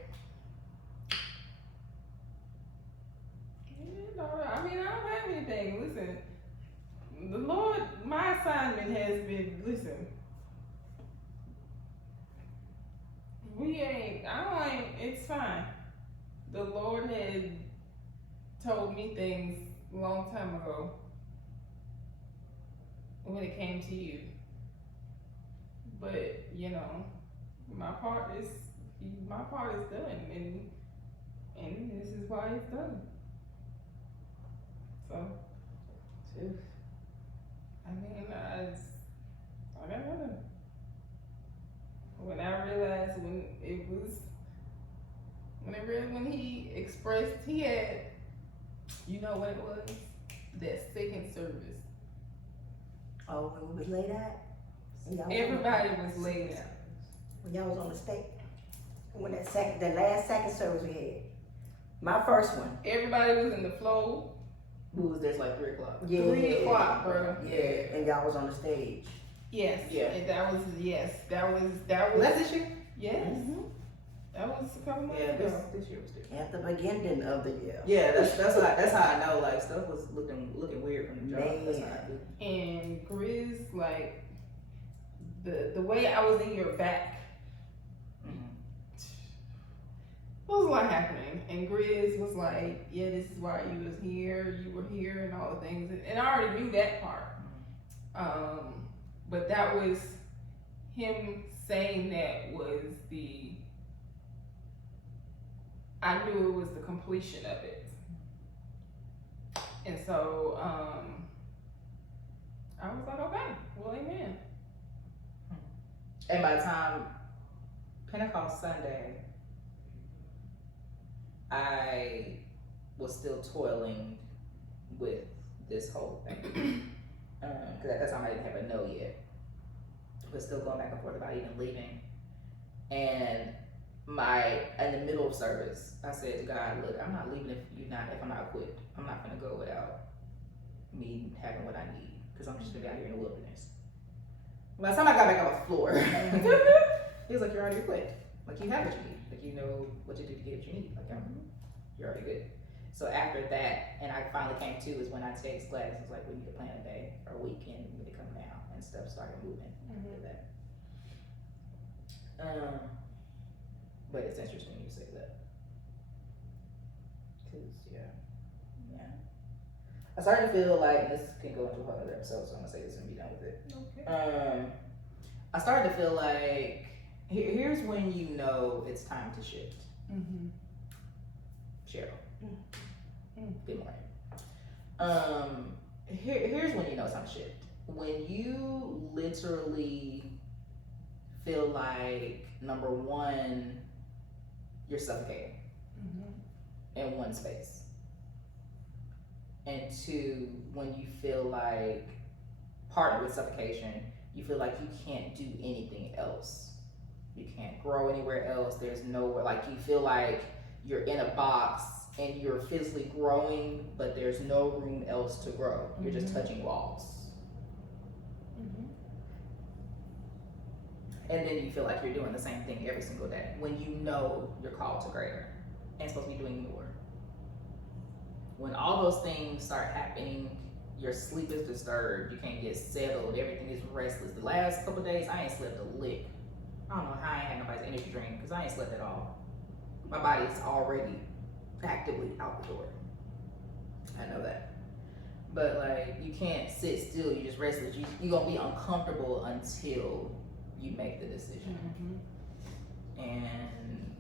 I mean, I don't have anything. Listen, the Lord, my assignment has been, listen, it's fine. The Lord had told me things a long time ago when it came to you. But, you know, my part is done, and this is why it's done. So, I mean, I don't know. When I realized when he expressed, he had, you know what it was? That second service. Oh, when we was laid out? Everybody was laid out. When y'all was on the stage? When the last second service we had. My first one. Everybody was in the flow. Who was this like 3 o'clock? Yeah. 3 o'clock, bro. Yeah, and y'all was on the stage. Yes. Yeah. And that was Was that this year? yes. Mm-hmm. That was a couple months Yeah, ago. this year was different. At the beginning of the year. Yeah, that's how I know like stuff was looking weird from the jump. That's how I knew. And Grizz, like the way I was in your back, there was a lot happening. And Grizz was like, yeah, this is why you were here, and all the things. And I already knew that part. But that was him saying that was I knew it was the completion of it. And so, I was like, okay, well, amen. And by the time Pentecost Sunday, I was still toiling with this whole thing. Because at that time I didn't have a no yet. But still going back and forth about even leaving. And in the middle of service, I said to God, look, I'm not leaving if I'm not equipped. I'm not gonna go without me having what I need. Because I'm just gonna be out here in the wilderness. By the time I got back on the floor, he was like, you're already equipped. Like you have what you need. Like you know what to do to get what you need. Like you're already good. So after that, and I finally came to is when I text Gladys, it's like we need to plan a day or a weekend, we need to come down, and stuff started moving after that. But it's interesting you say that. Cause yeah. I started to feel like, this can go into a whole other episode, so I'm gonna say this and be done with it. Okay. I started to feel like, here's when you know it's time to shift. Mm-hmm. Sheryll. Good morning. Here's when you know it's time to shift. When you literally feel like, number one, you're suffocating in one space. And two, when you feel like, partnered with suffocation, you feel like you can't do anything else. You can't grow anywhere else. There's nowhere, like you feel like you're in a box and you're physically growing, but there's no room else to grow. You're just touching walls. And then you feel like you're doing the same thing every single day when you know you're called to greater and supposed to be doing more. When all those things start happening, your sleep is disturbed, you can't get settled, everything is restless. The last couple days, I ain't slept a lick. I don't know how I ain't had nobody's energy drink, because I ain't slept at all. My body's already actively out the door. I know that. But like, you can't sit still, you just restless. You're gonna be uncomfortable until you make the decision. And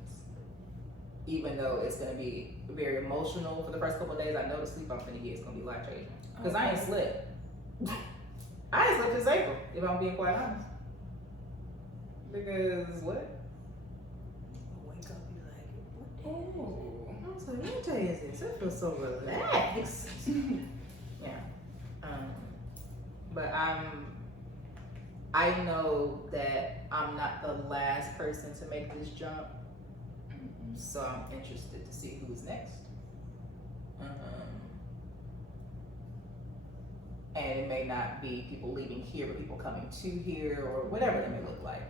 even though it's gonna be very emotional for the first couple of days, I know the sleep I'm finna get is gonna be life changing. Cause I ain't slept. I ain't slept since April, if I'm being quite honest. Because what? Wake up, you like, what the hell? Ooh. I was like, what day is this? It feels so relaxed. Yeah. But I know that I'm not the last person to make this jump. So I'm interested to see who's next. And it may not be people leaving here, but people coming to here, or whatever it may look like.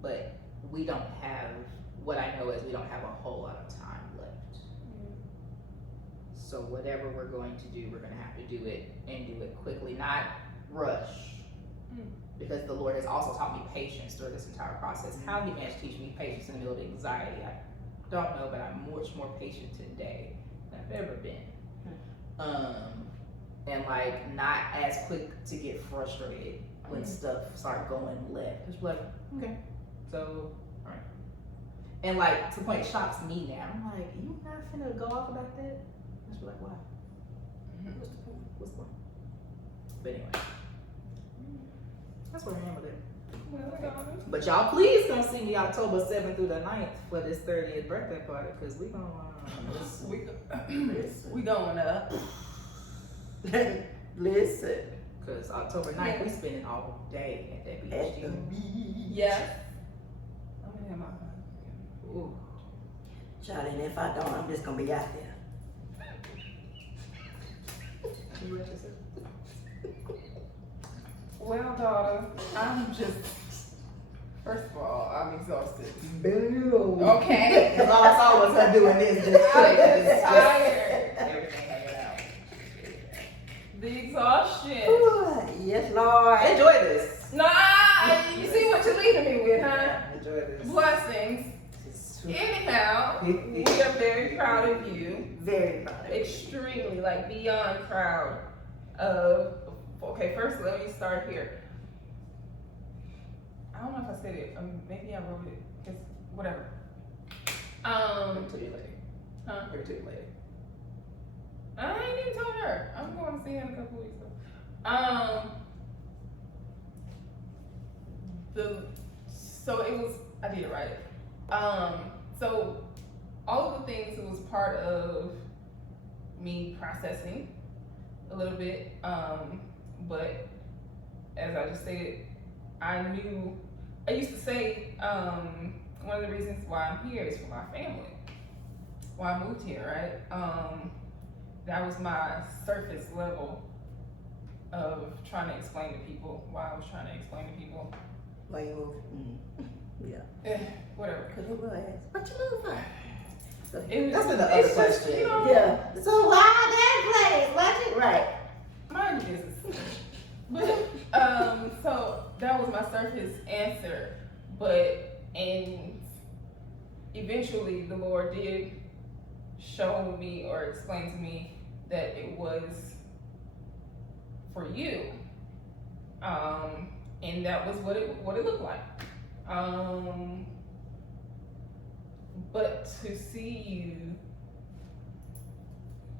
But we don't have, what I know is we don't have a whole lot of time left. So whatever we're going to do, we're going to have to do it and do it quickly, not rush. Because the Lord has also taught me patience through this entire process. How He managed to teach me patience in the middle of anxiety, I don't know, but I'm much more patient today than I've ever been. And like not as quick to get frustrated when stuff start going left. Just like, okay, so all right. And like to the point it shocks me now. I'm like, you not finna go off about that? Just be like, why? What's the point? What's the point? But anyway, that's where I am with it. But y'all please come see me October 7th through the 9th for this 30th birthday party, because we gonna we going up. Listen. Because October 9th, we spending all day at that beach. At the beach. Yeah. I'm gonna have my Ooh. Charlie, and if I don't, I'm just gonna be out there. You let yourself? Well, daughter, I'm just. First of all, I'm exhausted. Boom. Okay. Because all I saw was her doing this. I'm just tired. Everything hanging out. The exhaustion. Ooh, yes, Lord. Enjoy this. Nah, you see what you're leaving me with, huh? Enjoy this. Blessings. Anyhow, we are very proud of you. Very proud. Extremely, like beyond proud of. Okay, first let me start here. I don't know if I said it. Maybe I wrote it. Cause whatever. Bring it to you later. Huh? Bring it to you later. I ain't even told her. I'm going to see her in a couple weeks. So it was. I did write it. So all of the things it was part of me processing a little bit. But as I just stated, I used to say, one of the reasons why I'm here is for my family. Why I moved here, right? That was my surface level of trying to explain to people why I was trying to explain to people. Why you moved? Yeah. Whatever. Because he will ask, what you moved for? That's been the other question. You know, Yeah. So why that place? What you? Right. mind your business. But so that was my surface answer. And eventually the Lord did show me or explain to me that it was for you. And that was what it looked like. But to see you,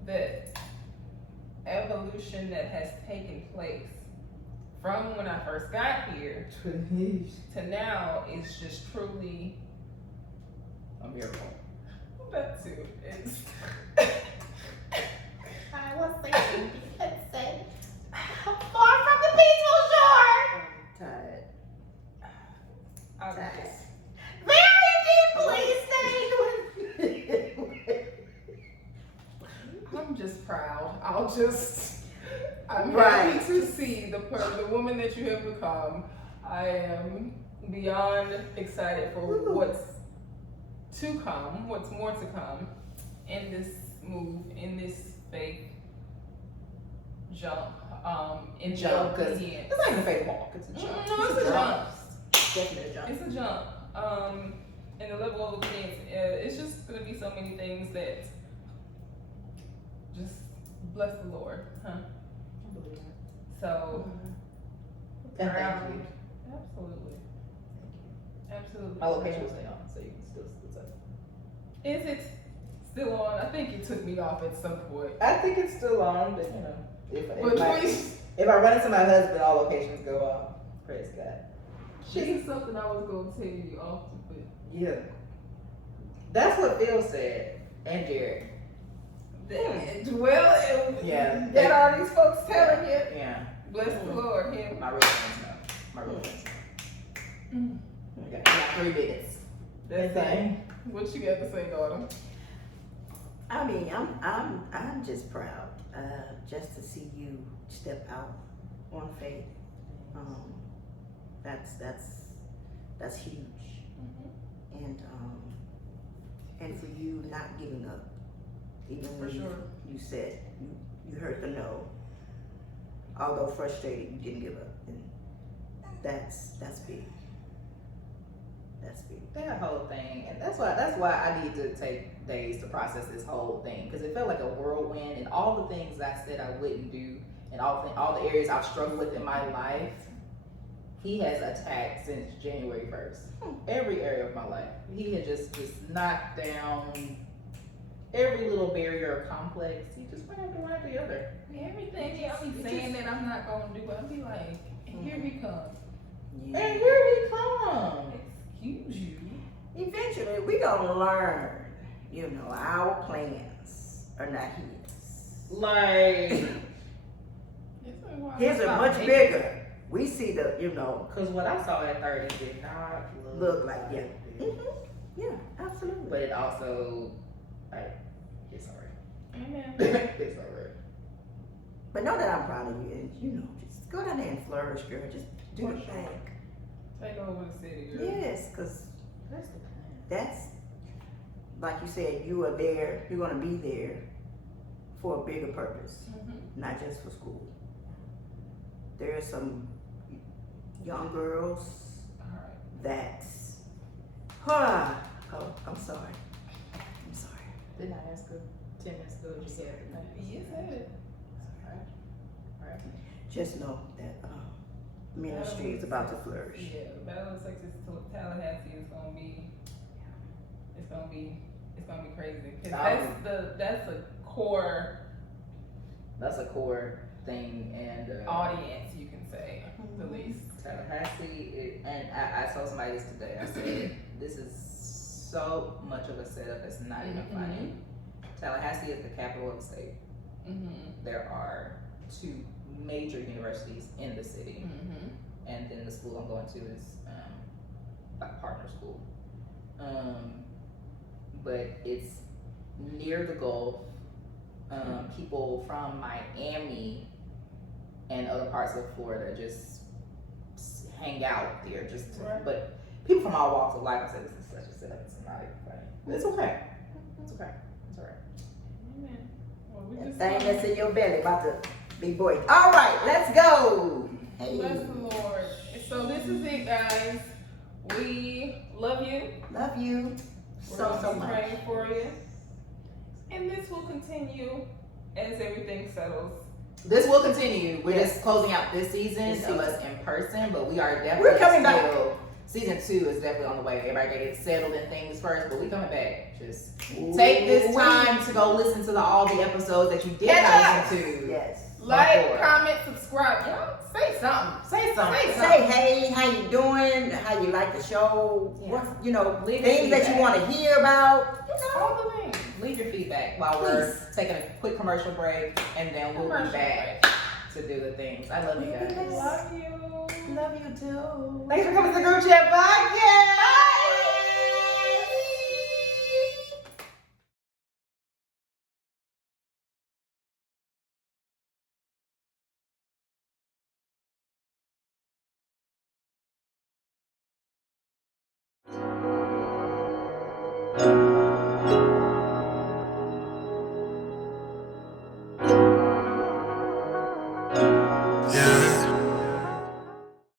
that evolution that has taken place from when I first got here to now is just truly a miracle. that too. It's I was thinking, let's say, far from the peaceful shore. I'm tired. I'm Tired. just Very deeply stained. I'm just proud. I'm Right. happy to see the woman that you have become. I am beyond excited for what's to come, what's more to come in this move, in this faith jump, in Jump, the 'cause obedience. It's not even a fake walk. It's a jump. No, it's a jump. Definitely a jump. It's a jump. And the level of obedience, it's just gonna be so many things that just bless the Lord, huh? So And proud. thank you. Absolutely. Absolutely. My location will stay on, so you can still say. Is it still on? I think you took me off at some point. I think it's still on, but you know, But please, if I run into my husband, all locations go off. Praise God. this is something I was going to tell you often, but Yeah. That's what Phil said, and Jared. well, Yeah. that all these folks telling you. Yeah. Bless the Lord, him. My real friends know. My real friends know. Okay, I got 3 minutes. That's Okay. it. What you got to say, daughter? I mean, I'm just proud, just to see you step out on faith. That's huge, and for you not giving up, even For when sure. you said you heard the no. Although frustrated, you didn't give up, and that's big. That's big. That whole thing, and that's why I need to take days to process this whole thing, because it felt like a whirlwind, and all the things I said I wouldn't do, and all the areas I've struggled with in my life, he has attacked since January 1st. Every area of my life, he had just knocked down every little barrier or complex. He just went after one after the other. Everything y'all be saying that I'm not going to do, I'll be like, here he comes. And here he comes. Excuse you. Eventually, we gonna learn. You know, our plans are not his. Like, His are much bigger. We see the, because what I saw at 30 did not look like, yeah. it. Yeah, absolutely. But it also, like, it's alright. Amen. It's alright. But know that I'm proud of you, and just go down there and flourish, girl. Just do For the sure. thing. Take over the city, girl. Yes, because That's the plan. that's, like you said, you are there, you're going to be there for a bigger purpose, not just for school. There are some young girls that, oh, I'm sorry. Didn't I ask her 10 minutes ago what you said? You said it. Alright. Just know that ministry is about to flourish. Yeah, the Battle of Texas to Tallahassee is gonna be, it's gonna be crazy. 'Cause that's a core That's a core thing, and audience, you can say, the least. Tallahassee, and I told somebody this today. I said, this is so much of a setup that's not even funny. Tallahassee is the capital of the state. There are 2 major universities in the city, and then the school I'm going to is a partner school. But it's near the Gulf. People from Miami and other parts of Florida just hang out there. But people from all walks of life. I said, this is such a setup. It's not even funny. But it's okay. It's okay. It's alright. Amen. Well, we That just thing that's in your belly about to be boy. All right, let's go. Hey. bless the Lord. So this is it, guys. We love you. Love you We're so gonna be much. praying for you. And this will continue as everything settles. This will continue. We're Yes. just closing out this season This of season. us in person, but we are definitely We're coming back. still. Season 2 is definitely on the way. Everybody gotta get settled in things first, but we coming back. Just take this time to go listen to all the episodes that you did not listen to. Yes. Like, Before. comment, subscribe. Y'all say something. Say something. Say hey, how you doing? How you like the show? Yeah. What Leave things your that you feedback. want to hear about? All the things. Leave your feedback while we're taking a quick commercial break, and then we'll be back to do the things. I love you guys. Love you. Love you too. Thanks for coming to the group chat. Bye.